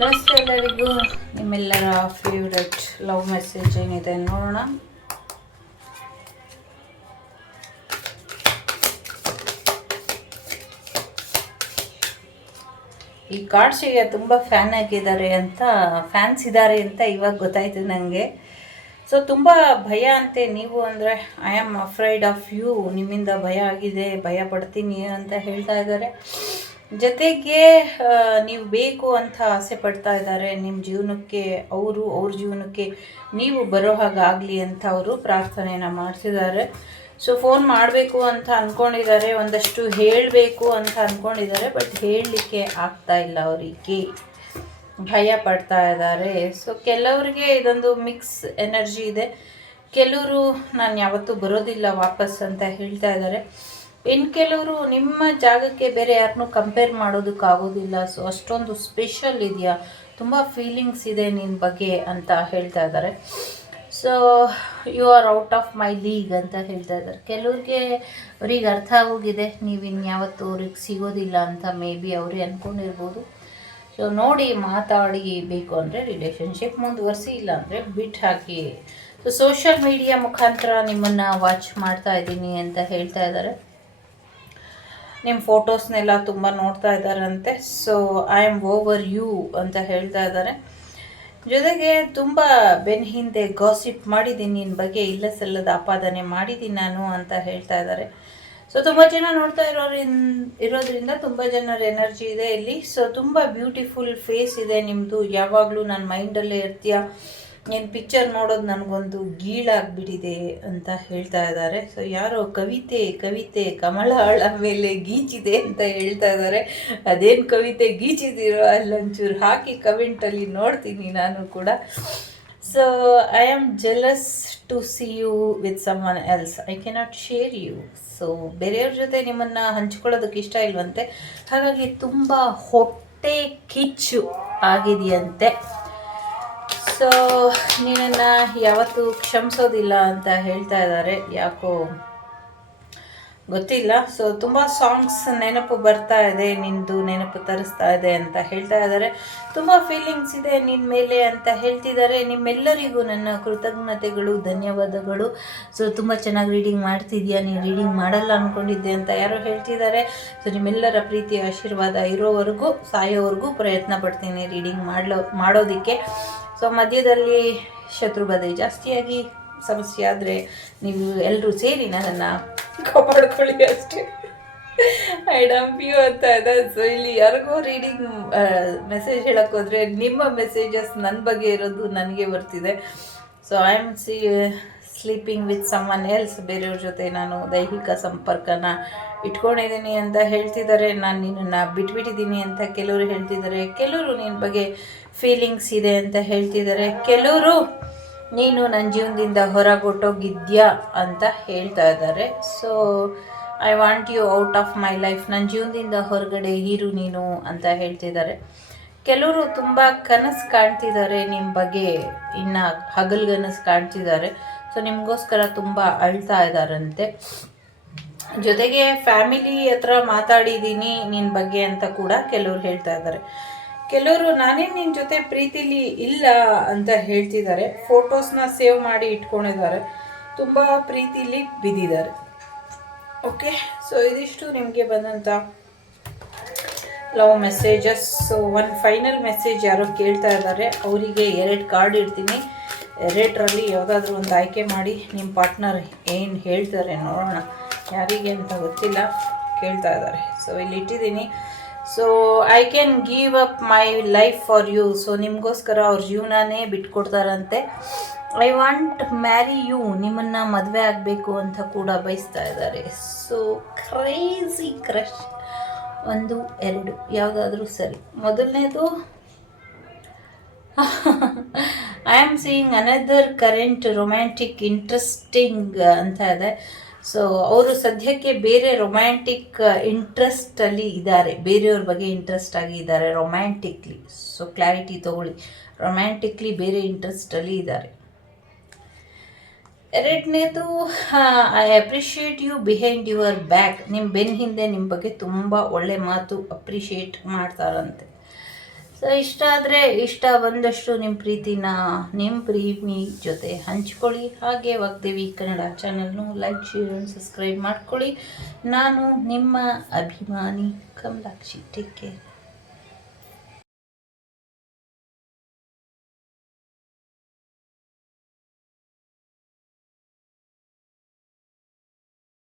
ನಮಸ್ತೆ ಎಲ್ಲರಿಗೂ. ನಿಮ್ಮೆಲ್ಲರ ಫೇವ್ರೆಟ್ ಲವ್ ಮೆಸೇಜ್ ಏನಿದೆ ನೋಡೋಣ. ಈ ಕಾರ್ಡ್ಸಿಗೆ ತುಂಬ ಫ್ಯಾನ್ ಆಗಿದ್ದಾರೆ ಅಂತ ಫ್ಯಾನ್ಸ್ ಇದ್ದಾರೆ ಅಂತ ಇವಾಗ ಗೊತ್ತಾಯ್ತು ನನಗೆ ಸೊ ತುಂಬ ಭಯ ಅಂತೆ ನೀವು ಅಂದರೆ I am afraid of you ನಿಮ್ಮಿಂದ ಭಯ ಆಗಿದೆ, ಭಯ ಪಡ್ತೀನಿ ಅಂತ ಹೇಳ್ತಾ ಇದ್ದಾರೆ. ಜೊತೆಗೆ ನೀವು ಬೇಕು ಅಂತ ಆಸೆ ಪಡ್ತಾ ಇದ್ದಾರೆ ನಿಮ್ಮ ಜೀವನಕ್ಕೆ, ಅವರು ಅವ್ರ ಜೀವನಕ್ಕೆ, ನೀವು ಬರೋ ಹಾಗಾಗಲಿ ಅಂತ ಅವರು ಪ್ರಾರ್ಥನೆಯನ್ನು ಮಾಡಿಸಿದ್ದಾರೆ ಸೊ ಫೋನ್ ಮಾಡಬೇಕು ಅಂತ ಅಂದ್ಕೊಂಡಿದ್ದಾರೆ ಒಂದಷ್ಟು ಹೇಳಬೇಕು ಅಂತ ಅಂದ್ಕೊಂಡಿದ್ದಾರೆ ಬಟ್ ಹೇಳಲಿಕ್ಕೆ ಆಗ್ತಾ ಇಲ್ಲ ಅವರಿಗೆ. ಭಯ ಪಡ್ತಾ ಇದ್ದಾರೆ. ಸೊ ಕೆಲವರಿಗೆ ಇದೊಂದು ಮಿಕ್ಸ್ ಎನರ್ಜಿ ಇದೆ. ಕೆಲವರು, ನಾನು ಯಾವತ್ತೂ ಬರೋದಿಲ್ಲ ವಾಪಸ್ ಅಂತ ಹೇಳ್ತಾ ಇದ್ದಾರೆ. ಇನ್ನು ಕೆಲವರು ನಿಮ್ಮ ಜಾಗಕ್ಕೆ ಬೇರೆ ಯಾರನ್ನೂ ಕಂಪೇರ್ ಮಾಡೋದಕ್ಕಾಗೋದಿಲ್ಲ. ಸೊ ಅಷ್ಟೊಂದು ಸ್ಪೆಷಲ್ ಇದೆಯಾ? ತುಂಬ ಫೀಲಿಂಗ್ಸ್ ಇದೆ ನಿನ್ನ ಬಗ್ಗೆ ಅಂತ ಹೇಳ್ತಾ ಇದ್ದಾರೆ so you are out of my league ಅಂತ ಹೇಳ್ತಾ ಇದ್ದಾರೆ ಕೆಲವ್ರಿಗೆ ಅವ್ರಿಗೆ ಅರ್ಥ ಆಗೋಗಿದೆ. ನೀವು ಅವ್ರಿಗೆ ಸಿಗೋದಿಲ್ಲ ಅಂತ ಮೇ ಬಿ ಅವರೇ ಅಂದ್ಕೊಂಡಿರ್ಬೋದು ಸೊ ನೋಡಿ ಮಾತಾಡಿ ಬೇಕು ಅಂದರೆ ರಿಲೇಷನ್ಶಿಪ್ ಮುಂದುವರಿಸಿ, ಇಲ್ಲ ಅಂದರೆ ಬಿಟ್ಟು ಹಾಕಿ. ಸೊ ಸೋಷಿಯಲ್ ಮೀಡಿಯಾ ಮುಖಾಂತರ ನಿಮ್ಮನ್ನು ವಾಚ್ ಮಾಡ್ತಾ ಇದ್ದೀನಿ ಅಂತ ಹೇಳ್ತಾ ಇದ್ದಾರೆ ನಿಮ್ಮ ಫೋಟೋಸ್ನೆಲ್ಲ ತುಂಬ ನೋಡ್ತಾ ಇದ್ದಾರಂತೆ. So I am over you ಅಂತ ಹೇಳ್ತಾ ಇದ್ದಾರೆ. ಜೊತೆಗೆ ತುಂಬ ಬೆನ್ ಹಿಂದೆ ಗಾಸಿಪ್ ಮಾಡಿದ್ದೀನಿ ನಿನ್ನ ಬಗ್ಗೆ ಇಲ್ಲ ಸಲ್ಲದ ಆಪಾದನೆ ಮಾಡಿದ್ದೀನಿ ನಾನು ಅಂತ ಹೇಳ್ತಾ ಇದ್ದಾರೆ. ಸೊ ತುಂಬ ಜನ ನೋಡ್ತಾ ಇರೋರಿನ್, ಇರೋದ್ರಿಂದ ತುಂಬ ಜನರ ಎನರ್ಜಿ ಇದೆ ಇಲ್ಲಿ. ಸೊ ತುಂಬ ಬ್ಯೂಟಿಫುಲ್ ಫೇಸ್ ಇದೆ ನಿಮ್ಮದು ಯಾವಾಗಲೂ ನನ್ನ ಮೈಂಡಲ್ಲೇ ಇರ್ತೀಯ? ನಿನ್ನ ಪಿಕ್ಚರ್ ನೋಡೋದು ನನಗೊಂದು ಗೀಳಾಗ್ಬಿಟ್ಟಿದೆ ಅಂತ ಹೇಳ್ತಾ ಇದ್ದಾರೆ ಸೊ ಯಾರೋ ಕವಿತೆ ಕವಿತೆ ಕಮಲಾಳ ಮೇಲೆ ಗೀಚಿದೆ ಅಂತ ಹೇಳ್ತಾ ಇದ್ದಾರೆ ಅದೇನು ಕವಿತೆ ಗೀಚಿದಿರೋ ಅಲ್ಲೊಂಚೂರು ಹಾಕಿ ಕಮೆಂಟಲ್ಲಿ ನೋಡ್ತೀನಿ ನಾನು ಕೂಡ. So I am jealous to see you with someone else I cannot share you so ಬೇರೆಯವ್ರ ಜೊತೆ ನಿಮ್ಮನ್ನು ಹಂಚ್ಕೊಳ್ಳೋದಕ್ಕೆ ಇಷ್ಟ ಇಲ್ವಂತೆ. ಹಾಗಾಗಿ ತುಂಬ ಹೊಟ್ಟೆ ಕಿಚ್ಚು ಆಗಿದೆಯಂತೆ. ಸೊ ನಿನ್ನನ್ನು ಯಾವತ್ತೂ ಕ್ಷಮಿಸೋದಿಲ್ಲ ಅಂತ ಹೇಳ್ತಾ ಇದ್ದಾರೆ ಯಾಕೋ ಗೊತ್ತಿಲ್ಲ. ಸೊ ತುಂಬ ಸಾಂಗ್ಸ್ ನೆನಪು ಬರ್ತಾ ಇದೆ, ನಿಂದು ನೆನಪು ತರಿಸ್ತಾ ಇದೆ ಅಂತ ಹೇಳ್ತಾ ಇದ್ದಾರೆ ತುಂಬ ಫೀಲಿಂಗ್ಸ್ ಇದೆ ನಿನ್ನ ಮೇಲೆ ಅಂತ ಹೇಳ್ತಿದ್ದಾರೆ ನಿಮ್ಮೆಲ್ಲರಿಗೂ ನನ್ನ ಕೃತಜ್ಞತೆಗಳು, ಧನ್ಯವಾದಗಳು. ಸೊ ತುಂಬ ಚೆನ್ನಾಗಿ ರೀಡಿಂಗ್ ಮಾಡ್ತಿದ್ಯಾ? ನೀನು ರೀಡಿಂಗ್ ಮಾಡಲ್ಲ ಅಂದ್ಕೊಂಡಿದ್ದೆ ಅಂತ ಯಾರೋ ಹೇಳ್ತಿದ್ದಾರೆ ಸೊ ನಿಮ್ಮೆಲ್ಲರ ಪ್ರೀತಿ ಆಶೀರ್ವಾದ ಇರೋವರೆಗೂ, ಸಾಯೋವರೆಗೂ ಪ್ರಯತ್ನ ಪಡ್ತೀನಿ ರೀಡಿಂಗ್ ಮಾಡಲೋ ಮಾಡೋದಕ್ಕೆ. ಸೊ ಮಧ್ಯದಲ್ಲಿ ಶತ್ರುಬಾಧೆ ಜಾಸ್ತಿಯಾಗಿ ಸಮಸ್ಯೆ ಆದರೆ ನೀವು ಎಲ್ಲರೂ ಸೇರಿ ನನ್ನನ್ನು ಕಾಪಾಡ್ಕೊಳ್ಳಿ ಅಷ್ಟೇ. ಐ ಡಂಪ್ ಯು ಅಂತ ಇದೆ ಸೊ ಇಲ್ಲಿ ಯಾರಿಗೋ ರೀಡಿಂಗ್ ಮೆಸೇಜ್ ಹೇಳಕ್ಕೆ ನಿಮ್ಮ ಮೆಸೇಜಸ್ ನನ್ನ ಬಗ್ಗೆ ಇರೋದು ನನಗೆ ಬರ್ತಿದೆ. So I am see sleeping with some else ಬೇರೆಯವ್ರ ಜೊತೆ ನಾನು ದೈಹಿಕ ಸಂಪರ್ಕನ ಇಟ್ಕೊಂಡಿದ್ದೀನಿ ಅಂತ ಹೇಳ್ತಿದ್ದಾರೆ. ನಾನು ನಿನ್ನನ್ನು ಬಿಟ್ಬಿಟ್ಟಿದ್ದೀನಿ ಅಂತ ಕೆಲವರು ಹೇಳ್ತಿದ್ದಾರೆ. ಕೆಲವರು ನಿನ್ನ ಬಗ್ಗೆ ಫೀಲಿಂಗ್ಸ್ ಇದೆ ಅಂತ ಹೇಳ್ತಿದ್ದಾರೆ. ಕೆಲವರು, ನೀನು ನನ್ನ ಜೀವನದಿಂದ ಹೊರಗೊಟ್ಟೋಗಿದ್ಯಾ ಅಂತ ಹೇಳ್ತಾ ಇದ್ದಾರೆ. So I want you out of my life ನನ್ನ ಜೀವನದಿಂದ ಹೊರಗಡೆ ಹೀರು ನೀನು ಅಂತ ಹೇಳ್ತಿದ್ದಾರೆ. ಕೆಲವರು ತುಂಬ ಕನಸು ಕಾಣ್ತಿದ್ದಾರೆ ನಿಮ್ಮ ಬಗ್ಗೆ. ಇನ್ನು ಕನಸು ಕಾಣ್ತಿದ್ದಾರೆ. ಸೊ ನಿಮಗೋಸ್ಕರ ತುಂಬ ಅಳ್ತಾ ಇದ್ದಾರಂತೆ. ಜೊತೆಗೆ ಫ್ಯಾಮಿಲಿ ಹತ್ರ ಮಾತಾಡಿದ್ದೀನಿ ನಿನ್ನ ಬಗ್ಗೆ ಅಂತ ಕೂಡ ಕೆಲವರು ಹೇಳ್ತಾ ಇದ್ದಾರೆ. ಕೆಲವರು, ನಾನೇ ನಿನ್ನ ಜೊತೆ ಪ್ರೀತಿಲಿ ಇಲ್ಲ ಅಂತ ಹೇಳ್ತಿದ್ದಾರೆ. ಫೋಟೋಸ್ನ ಸೇವ್ ಮಾಡಿ ಇಟ್ಕೊಂಡಿದ್ದಾರೆ. ತುಂಬ ಪ್ರೀತಿಲಿ ಬಿದ್ದಿದ್ದಾರೆ. ಓಕೆ ಸೊ ಇದಿಷ್ಟು ನಿಮಗೆ ಬಂದಂಥ love messages so one final message ಯಾರೋ ಕೇಳ್ತಾ ಇದ್ದಾರೆ. ಅವರಿಗೆ ಎರಡು ಕಾರ್ಡ್ ಇಡ್ತೀನಿ. ಎರಡರಲ್ಲಿ ಯಾವುದಾದ್ರೂ ಒಂದು ಆಯ್ಕೆ ಮಾಡಿ. ನಿಮ್ಮ ಪಾರ್ಟ್ನರ್ ಏನು ಹೇಳ್ತಾರೆ ನೋಡೋಣ. ಯಾರಿಗೆ ಅಂತ ಗೊತ್ತಿಲ್ಲ, ಕೇಳ್ತಾ ಇದ್ದಾರೆ. ಸೊ ಇಲ್ಲಿ ಇಟ್ಟಿದ್ದೀನಿ. So I can give up my life for you so ನಿಮಗೋಸ್ಕರ ಅವ್ರ ಜೀವನನೇ ಬಿಟ್ಕೊಡ್ತಾರಂತೆ. ಐ ವಾಂಟ್ ಮ್ಯಾರಿ ಯು ನಿಮ್ಮನ್ನು ಮದುವೆ ಆಗಬೇಕು ಅಂತ ಕೂಡ ಬಯಸ್ತಾ ಇದ್ದಾರೆ. ಸೊ ಕ್ರೇಜಿ ಕ್ರಶ್ ಒಂದು, ಎರಡು, ಯಾವುದಾದ್ರೂ ಸರಿ. ಮೊದಲನೇದು I am seeing another current romantic interesting ಅಂತ ಇದೆ. ಸೊ ಅವರು ಸದ್ಯಕ್ಕೆ ಬೇರೆ ರೊಮ್ಯಾಂಟಿಕ್ ಇಂಟ್ರೆಸ್ಟಲ್ಲಿ ಇದ್ದಾರೆ. ಬೇರೆಯವ್ರ ಬಗ್ಗೆ ಇಂಟ್ರೆಸ್ಟ್ ಆಗಿ ಇದ್ದಾರೆ ರೊಮ್ಯಾಂಟಿಕ್ಲಿ ಸೊ ಕ್ಲಾರಿಟಿ ತಗೊಳ್ಳಿ. ರೊಮ್ಯಾಂಟಿಕ್ಲಿ ಬೇರೆ ಇಂಟ್ರೆಸ್ಟಲ್ಲಿ ಇದ್ದಾರೆ. ಎರಡನೇದು I appreciate you behind your back ನಿಮ್ಮ ಬೆನ್ನ ಹಿಂದೆ ನಿಮ್ಮ ಬಗ್ಗೆ ತುಂಬ ಒಳ್ಳೆ ಮಾತು ಅಪ್ರಿಷಿಯೇಟ್ ಮಾಡ್ತಾರಂತೆ. ಸೊ ಇಷ್ಟ ಆದರೆ ಇಷ್ಟ ಬಂದಷ್ಟು ನಿಮ್ಮ ಪ್ರೀತಿನ ನಿಮ್ಮ ಪ್ರೀಮಿ ಜೊತೆ ಹಂಚ್ಕೊಳ್ಳಿ. ಹಾಗೆ ವಾಗ್ದೇವಿ ಕನ್ನಡ ಚಾನಲ್ನು ಲೈಕ್ ಶೇರ್ ಸಬ್ಸ್ಕ್ರೈಬ್ ಮಾಡ್ಕೊಳ್ಳಿ. ನಾನು ನಿಮ್ಮ ಅಭಿಮಾನಿ ಕಮಲಾಕ್ಷಿ. Take care